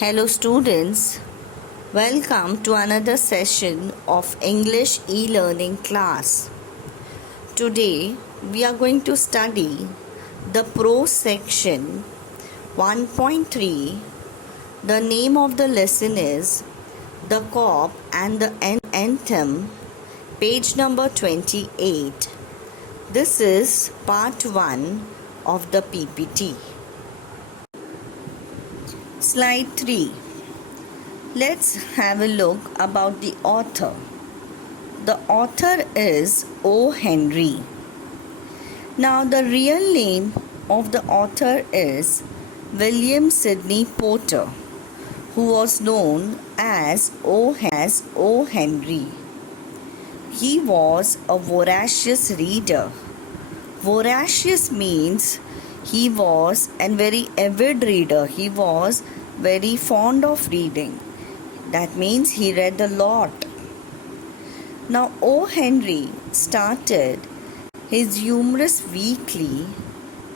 Hello students, welcome to another session of English e-learning class. Today we are going to study the prose section 1.3. The name of the lesson is The Cob and the Anthem, page number 28. This is part 1 of the PPT. Slide 3. Let's have a look about the author. The author is O. Henry. Now the real name of the author is William Sidney Porter, who was known as O. Henry. He was a voracious reader. Voracious means he was a very avid reader. He was very fond of reading. That means he read a lot. Now O. Henry started his humorous weekly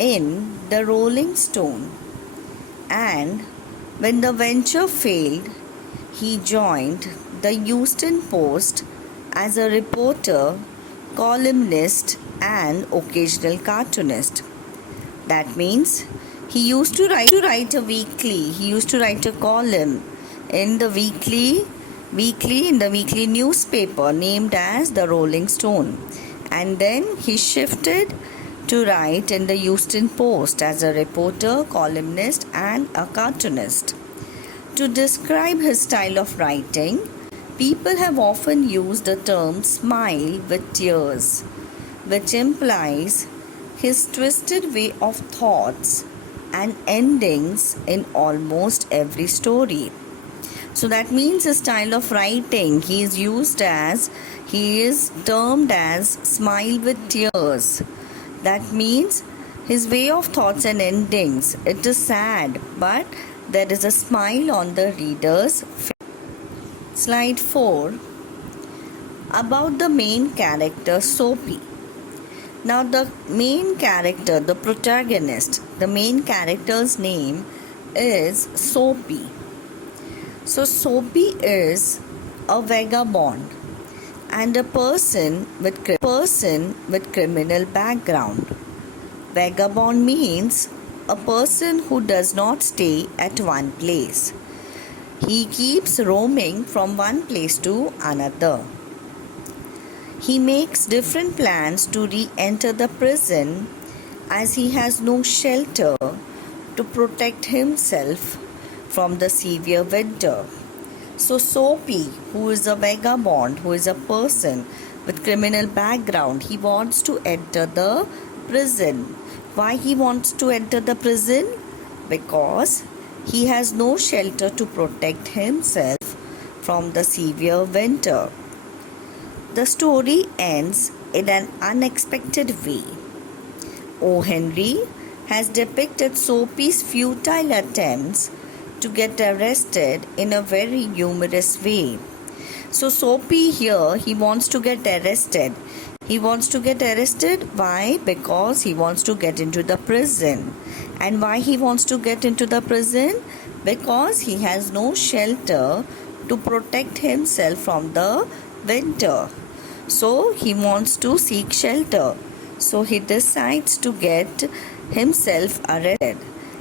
in the Rolling Stone, and when the venture failed, he joined the Houston Post as a reporter, columnist and occasional cartoonist. That means he used to write a weekly. He used to write a column in the weekly newspaper named as the Rolling Stone, and then he shifted to write in the Houston Post as a reporter, columnist and a cartoonist. To describe his style of writing, people have often used the term smile with tears, which implies his twisted way of thoughts and endings in almost every story. So that means his style of writing, he is termed as smile with tears. That means his way of thoughts and endings, it is sad, but there is a smile on the reader's face. Slide 4. About the main character Soapy. Now the main character, the protagonist, the main character's name is Soapy. So Soapy is a vagabond and a person with criminal background. Vagabond means a person who does not stay at one place. He keeps roaming from one place to another. He makes different plans to re-enter the prison as he has no shelter to protect himself from the severe winter. So Soapy, who is a vagabond, who is a person with criminal background, he wants to enter the prison. Why he wants to enter the prison? Because he has no shelter to protect himself from the severe winter. The story ends in an unexpected way. O. Henry has depicted Soapy's futile attempts to get arrested in a very humorous way. So Soapy here, he wants to get arrested. He wants to get arrested. Why? Because he wants to get into the prison. And why he wants to get into the prison? Because he has no shelter to protect himself from the winter. So he wants to seek shelter. So he decides to get himself arrested.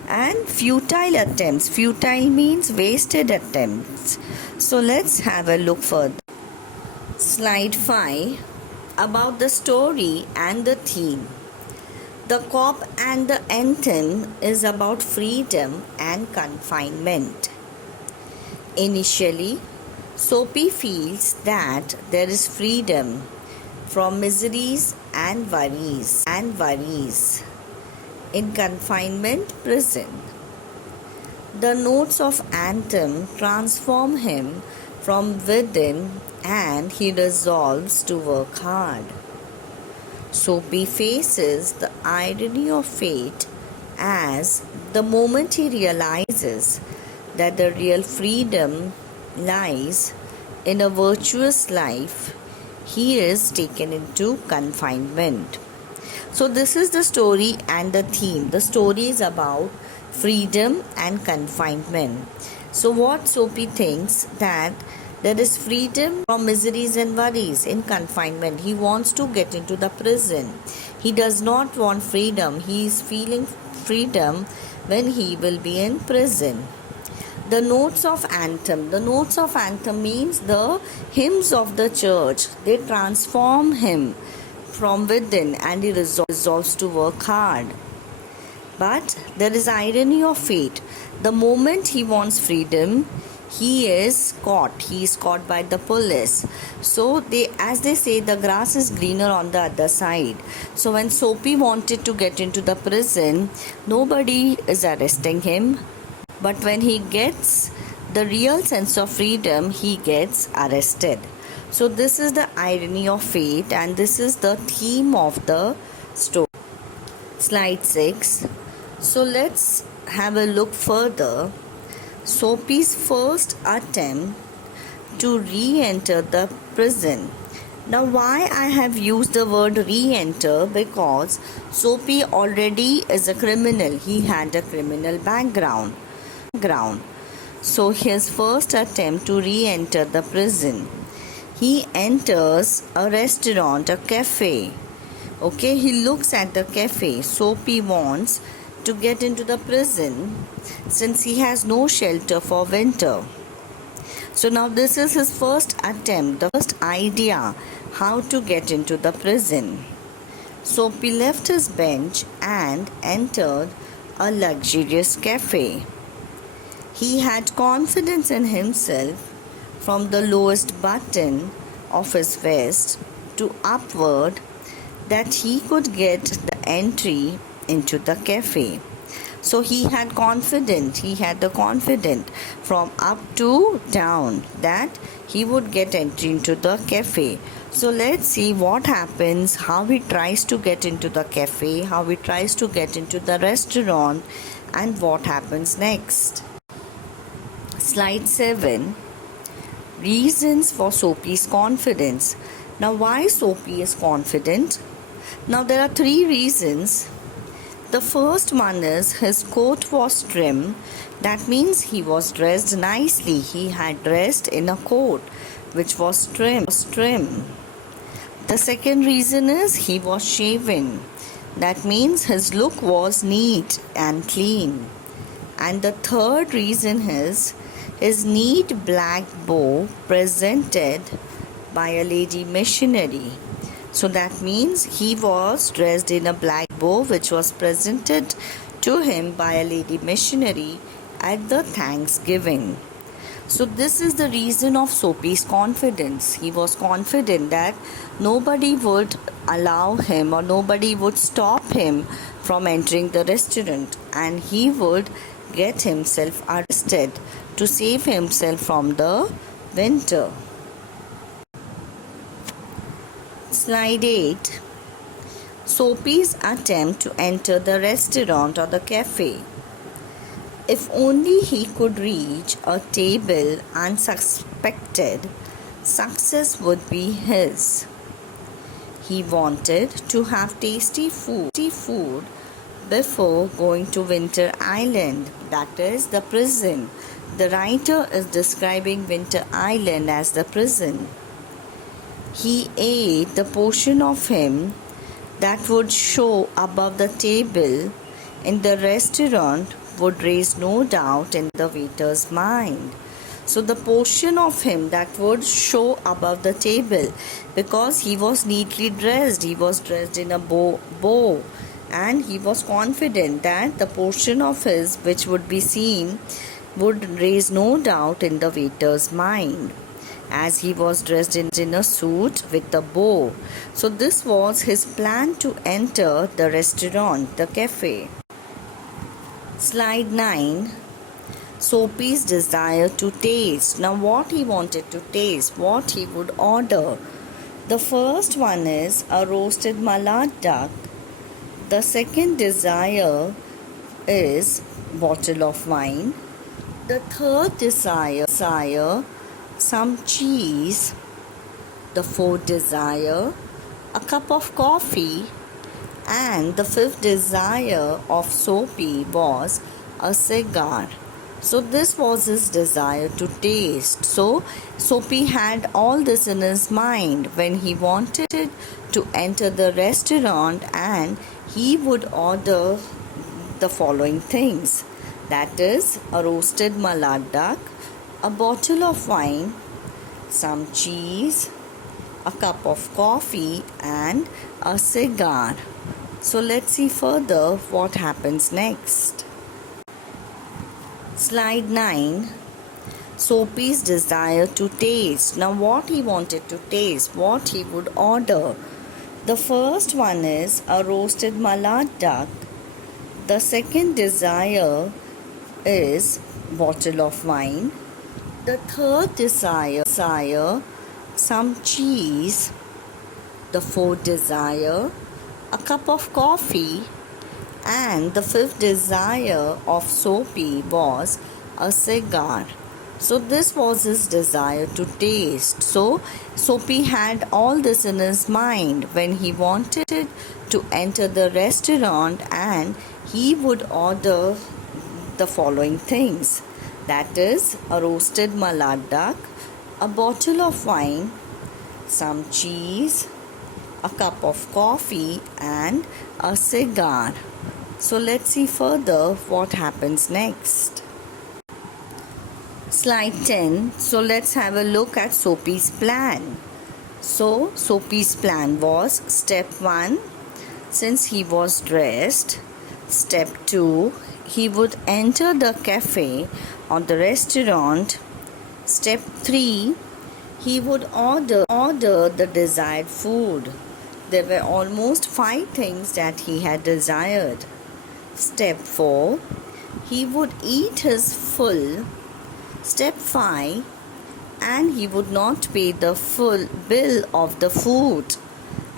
And futile attempts. Futile means wasted attempts. So let's have a look further. Slide 5. About the story and the theme. The Cob and the Anthem is about freedom and confinement. Initially, Soapy feels that there is freedom from miseries and worries in confinement prison. The notes of Anthem transform him from within and he resolves to work hard. Soapy faces the irony of fate as the moment he realizes that the real freedom lies in a virtuous life, he is taken into confinement. So this is the story and the theme. The story is about freedom and confinement. So what Soapy thinks that there is freedom from miseries and worries in confinement. He wants to get into the prison. He does not want freedom. He is feeling freedom when he will be in prison. The notes of anthem. The notes of anthem means the hymns of the church. They transform him from within and he resolves to work hard. But there is irony of fate. The moment he wants freedom, he is caught. He is caught by the police. So as they say, the grass is greener on the other side. So when Soapy wanted to get into the prison, nobody is arresting him. But when he gets the real sense of freedom, he gets arrested. So this is the irony of fate, and this is the theme of the story. Slide 6. So let's have a look further. Soapy's first attempt to re-enter the prison. Now why I have used the word re-enter? Because Soapy already is a criminal. He had a criminal background. So his first attempt to re-enter the prison. He enters a restaurant, a cafe. Okay, he looks at the cafe. Soapy wants to get into the prison since he has no shelter for winter. So now this is his first attempt, the first idea how to get into the prison. Soapy left his bench and entered a luxurious cafe. He had confidence in himself from the lowest button of his vest to upward that he could get the entry into the cafe. So he had the confidence from up to down that he would get entry into the cafe. So let's see what happens, how he tries to get into the cafe, how he tries to get into the restaurant, and what happens next. Slide 7. Reasons for Soapy's confidence. Now why Soapy is confident? Now there are 3 reasons. The first one is his coat was trim. That means he was dressed nicely. He had dressed in a coat which was trim. The second reason is he was shaven. That means his look was neat and clean. And the third reason is his neat black bow presented by a lady missionary. So that means he was dressed in a black bow which was presented to him by a lady missionary at the Thanksgiving. So this is the reason of Soapy's confidence. He was confident that nobody would allow him or nobody would stop him from entering the restaurant, and he would get himself arrested to save himself from the winter. Slide 8. Soapy's attempt to enter the restaurant or the cafe. If only he could reach a table unsuspected, success would be his. He wanted to have tasty food before going to Winter Island, that is the prison. The writer is describing Winter Island as the prison. He ate the portion of him that would show above the table in the restaurant would raise no doubt in the waiter's mind. So the portion of him that would show above the table, because he was neatly dressed, he was dressed in a bow, and he was confident that the portion of his which would be seen would raise no doubt in the waiter's mind, as he was dressed in a suit with a bow. So this was his plan to enter the restaurant, the cafe. Slide 9. Soapy's desire to taste. Now what he wanted to taste, what he would order. The first one is a roasted mallard duck. The second desire is bottle of wine. The third desire, some cheese. The fourth desire, a cup of coffee. And the fifth desire of Soapy was a cigar. So this was his desire to taste. So Soapy had all this in his mind when he wanted to enter the restaurant, and he would order the following things, that is, a roasted malad duck, a bottle of wine, some cheese, a cup of coffee, and a cigar. So let's see further what happens next. Slide 9. Soapy's desire to taste. Now, what he wanted to taste, what he would order. The first one is a roasted malad duck. The second desire is bottle of wine. The third desire, some cheese. The fourth desire, a cup of coffee. And the fifth desire of Soapy was a cigar. So this was his desire to taste. So Soapy had all this in his mind when he wanted to enter the restaurant, and he would order the following things, that is, a roasted malad duck, a bottle of wine, some cheese, a cup of coffee, and a cigar. So let's see further what happens next. Slide 10. So let's have a look at Soapy's plan. So Soapy's plan was, step 1, since he was dressed. Step 2, he would enter the cafe or the restaurant. Step 3, he would order the desired food. There were almost 5 things that he had desired. Step 4, he would eat his full. Step 5, and he would not pay the full bill of the food.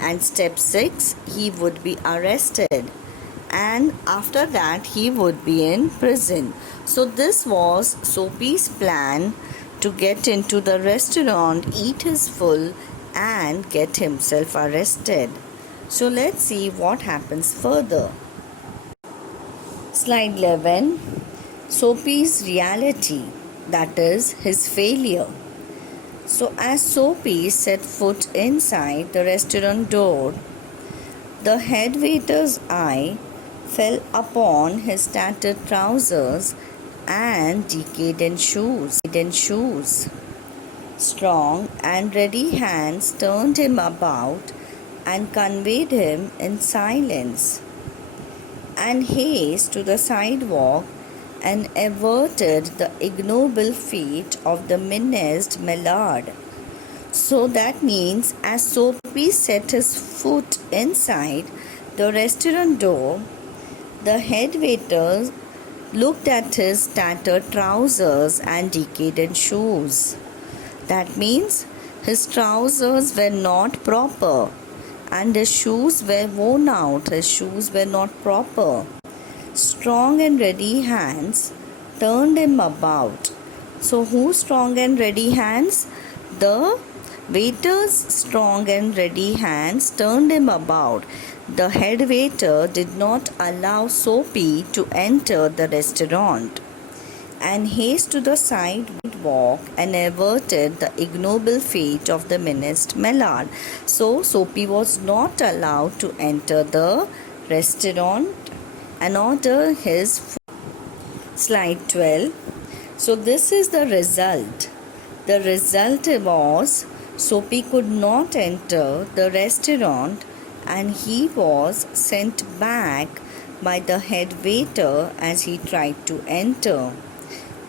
And step 6, he would be arrested. And after that, he would be in prison. So this was Soapy's plan to get into the restaurant, eat his full, and get himself arrested. So let's see what happens further. Slide 11. Soapy's reality, that is, his failure. So as Soapy set foot inside the restaurant door, the head waiter's eye fell upon his tattered trousers and decayed shoes. Strong and ready hands turned him about and conveyed him in silence and haste to the sidewalk and averted the ignoble fate of the menaced Millard. So that means as Soapy set his foot inside the restaurant door, the head waiter looked at his tattered trousers and decayed shoes. That means his trousers were not proper and his shoes were worn out. His shoes were not proper. Strong and ready hands turned him about. So whose strong and ready hands? The waiter's strong and ready hands turned him about. The head waiter did not allow Soapy to enter the restaurant and haste to the sidewalk and averted the ignoble fate of the menaced Millard. So Soapy was not allowed to enter the restaurant and order his food. Slide 12. So this is the result. The result was Soapy could not enter the restaurant and he was sent back by the head waiter as he tried to enter.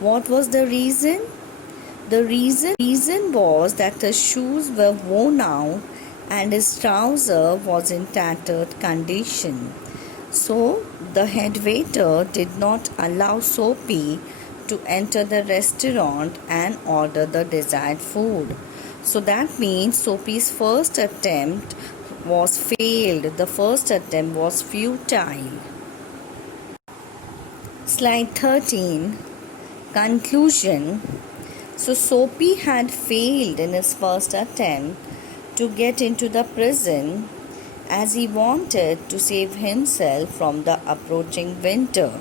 What was the reason? The reason was that the shoes were worn out and his trouser was in tattered condition. So the head waiter did not allow Soapy to enter the restaurant and order the desired food. So that means Soapy's first attempt was failed. The first attempt was futile. Slide 13. Conclusion. So Soapy had failed in his first attempt to get into the prison as he wanted to save himself from the approaching winter.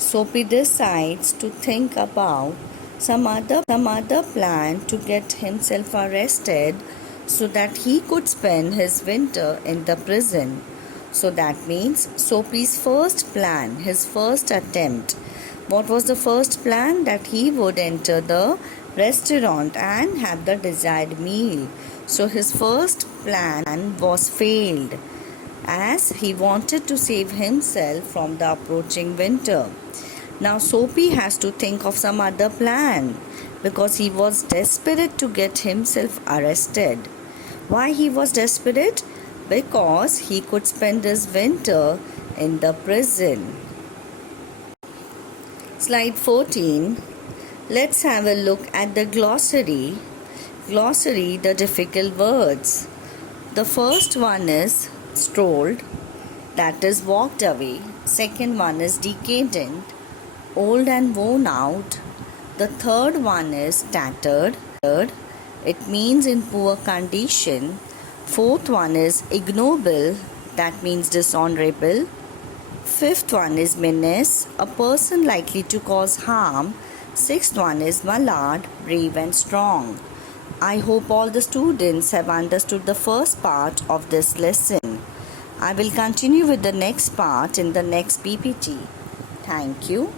Soapy decides to think about some other plan to get himself arrested so that he could spend his winter in the prison. So that means Soapy's first plan, his first attempt. What was the first plan? That he would enter the restaurant and have the desired meal. So his first plan was failed as he wanted to save himself from the approaching winter. Now Soapy has to think of some other plan because he was desperate to get himself arrested. Why he was desperate? Because he could spend his winter in the prison. Slide 14. Let's have a look at the glossary. Glossary, the difficult words. The first one is strolled, that is walked away. Second one is decadent, old and worn out. The third one is tattered, it means in poor condition. Fourth one is ignoble, that means dishonorable. Fifth one is menace, a person likely to cause harm. Sixth one is mallard, brave and strong. I hope all the students have understood the first part of this lesson. I will continue with the next part in the next PPT. Thank you.